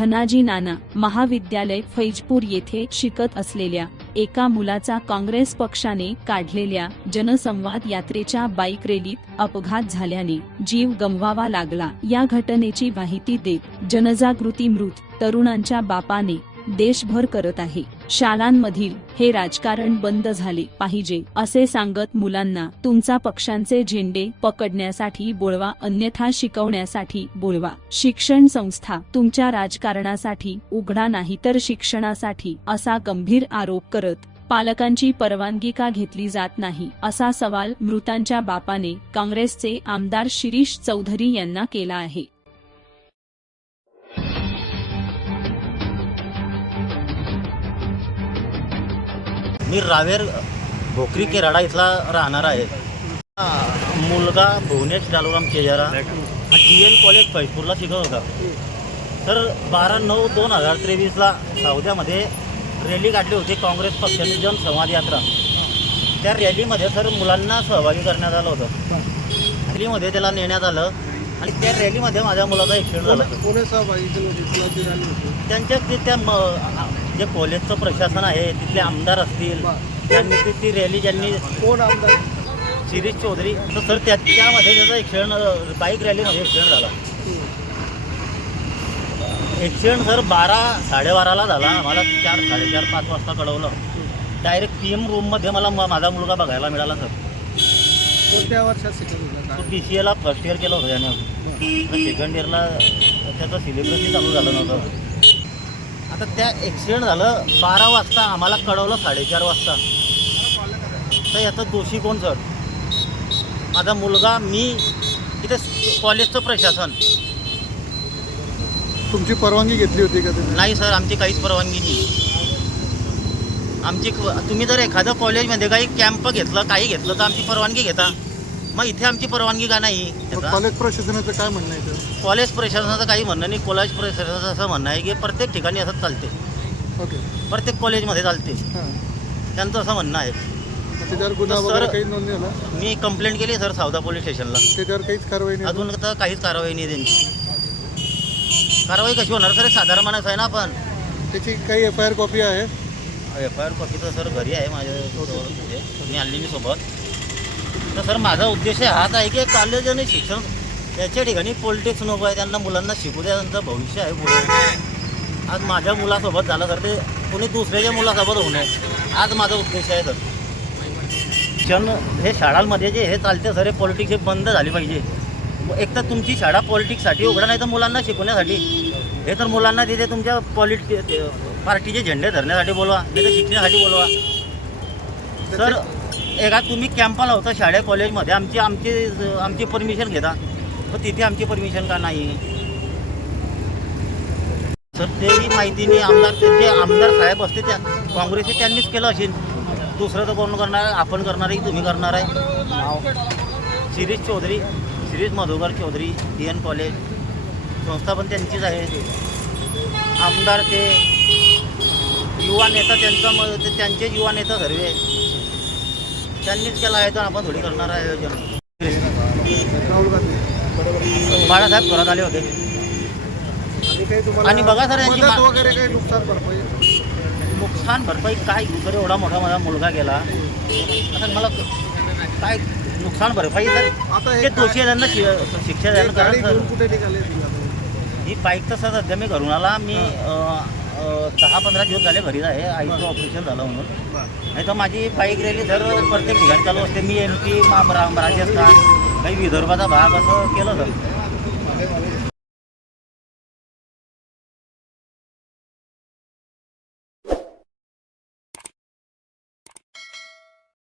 धनाजी नाना महाविद्यालय फैजपूर येथे शिकत असलेल्या एका मुलाचा काँग्रेस पक्षाने काढलेल्या जनसंवाद यात्रेच्या बाईक रॅलीत अपघात झाल्याने जीव गमवावा लागला. या घटनेची माहिती देत जनजागृती मृत तरुणांच्या बापाने देशभर करत आहे. शाळांमधील हे राजकारण बंद झाले पाहिजे असे सांगत मुलांना तुमचा पक्षांचे झेंडे पकडण्यासाठी बोलवा अन्यथा शिकवण्यासाठी बोलवा. शिक्षण संस्था तुमच्या राजकारणासाठी उघडा नाही तर शिक्षणासाठी असा गंभीर आरोप करत पालकांची परवानगी का घेतली जात नाही असा सवाल मृतांच्या बापाने काँग्रेसचे आमदार शिरीष चौधरी यांना केला आहे. मी रावेर भोकरी केराडा इथला राहणार आहे. हा, मुलगा भुवनेश डालोराम केजारा. हा डी एन कॉलेज फैजपूरला शिकत होता. तर बारा नऊ दोन हजार तेवीसला सावध्यामध्ये रॅली काढली होती काँग्रेस पक्षाची जनसंवाद यात्रा. त्या रॅलीमध्ये सर मुलांना सहभागी करण्यात आलं होतं. रॅलीमध्ये त्याला नेण्यात आलं आणि त्या रॅलीमध्ये माझ्या मुलाचा ॲक्सिडेंट झाला. त्यांच्या ते त्या जे कॉलेजचं प्रशासन आहे तिथले आमदार असतील. त्यांनी ती ती रॅली ज्यांनी कोण आमदार? शिरीष चौधरी. तर सर त्या त्यामध्ये त्याचा ॲक्सिडेंट बाईक रॅलीमध्ये ॲक्सिडेंट झाला. ॲक्सिडेंट सर बारा साडेबाराला झाला. आम्हाला चार साडेचार पाच वाजता कळवलं. डायरेक्ट पी एम रूममध्ये मला माझा मुलगा बघायला मिळाला सर. कोणत्या वर्षात तो? बी सी एला फर्स्ट इयर केलं होतं त्याने. सेकंड इयरला त्याचं सिलेबसही चालू झालं नव्हतं. आता त्या ॲक्सिडेंट झालं बारा वाजता आम्हाला कळवलं साडेचार वाजता. तर याचा दोषी कोण सर? माझा मुलगा मी इथे कॉलेजचं प्रशासन. तुमची परवानगी घेतली होती का तुम्ही? नाही सर आमची काहीच परवानगी नाही. आमची तुम्ही जर एखादं कॉलेजमध्ये काही कॅम्प घेतलं काही घेतलं तर आमची परवानगी घेता. मग इथे आमची परवानगी का नाही? मग त्याचा? कॉलेज प्रशासनाचं काय म्हणणं आहे? कॉलेज प्रशासनाचं काही म्हणणं नाही. कॉलेज प्रशासनाचं असं म्हणणं आहे की प्रत्येक ठिकाणी असंच चालते. ओके. प्रत्येक कॉलेजमध्ये चालते. हां. त्यांचं असं म्हणणं आहे. मग त्याच्यावर गुन्हा तर वगैरे सर- काही नोंद झाला? मी कंप्लेंट केली सर सावदा पोलीस स्टेशनला. त्याच्यावर काहीच कारवाई नाही अजून तर काहीच कारवाई नाही त्यांची. कारवाई कशी होणार? सर साधारण माणूस आहे ना आपण. त्याची काही एफ आय आर कॉपी आहे? एफ आय आर कॉपी तर सर घरी आहे माझ्या जवळ. तिथे. मी सोबत. तर सर माझा उद्देश हाच आहे की कॉलेज आणि शिक्षण याच्या ठिकाणी पॉलिटिक्स नको आहे त्यांना मुलांना शिकू द्या त्यांचं भविष्य आहे पुढे. आज माझ्या मुलासोबत झालं तर ते कोणी दुसऱ्याच्या मुलासोबत होऊ नये. आज माझा उद्देश आहे सर. शिक्षण हे शाळांमध्ये जे हे चालते सर हे पॉलिटिक्स हे बंद झाली पाहिजे. एक तर तुमची शाळा पॉलिटिक्ससाठी उघडा नाही तर मुलांना शिकवण्यासाठी. हे तर मुलांना तिथे तुमच्या पॉलिटि पार्टीचे झेंडे धरण्यासाठी बोलवा नाही तर शिकण्यासाठी बोलवा. सर एका तुम्ही कॅम्पाला होता शाळे कॉलेजमध्ये आमची आमची आमची परमिशन घेता. तर तिथे आमची परमिशन का नाही? सर तेही माहिती नाही. आमदार ते आमदार साहेब असते त्या काँग्रेसचे त्यांनीच केलं असेल. दुसरं तर कोण करणार आहे? आपण करणार आहे की तुम्ही करणार आहे. नाव Shirish Chaudhari Shirish Madhukar Chaudhari D N college संस्था पण त्यांचीच आहे. आमदार ते युवा नेता त्यांचा ते त्यांचे युवा नेता सर्व. त्यांनीच केलं आहे तर आपण थोडी करणार आहे आयोजन. बाळासाहेब घरात आले होते. आणि बघा सर यांची मदत मा- वगैरे काही नुकसान भरपाई? नुकसान भरपाई काय? सर एवढा मोठा माझा मुलगा गेला. आता मला काय नुकसान भरपाई आता हे ते दोषी आहे त्यांना शि- शिक्षा हे द्यायला गाडी करा घेऊन सर कुठे निघाले तुम्ही? ही बाईक तर सर सध्या मी घरून आला. मी अं, दहा पंधरा दिवस झाले घरीच आहे. आईचं ऑपरेशन झालं म्हणून. नाही तर माझी बाईक रॅली दर प्रत्येक ठिकाणी चालू असते. मी एम पी राजस्थान काही विदर्भाचा भाग असं केलं सर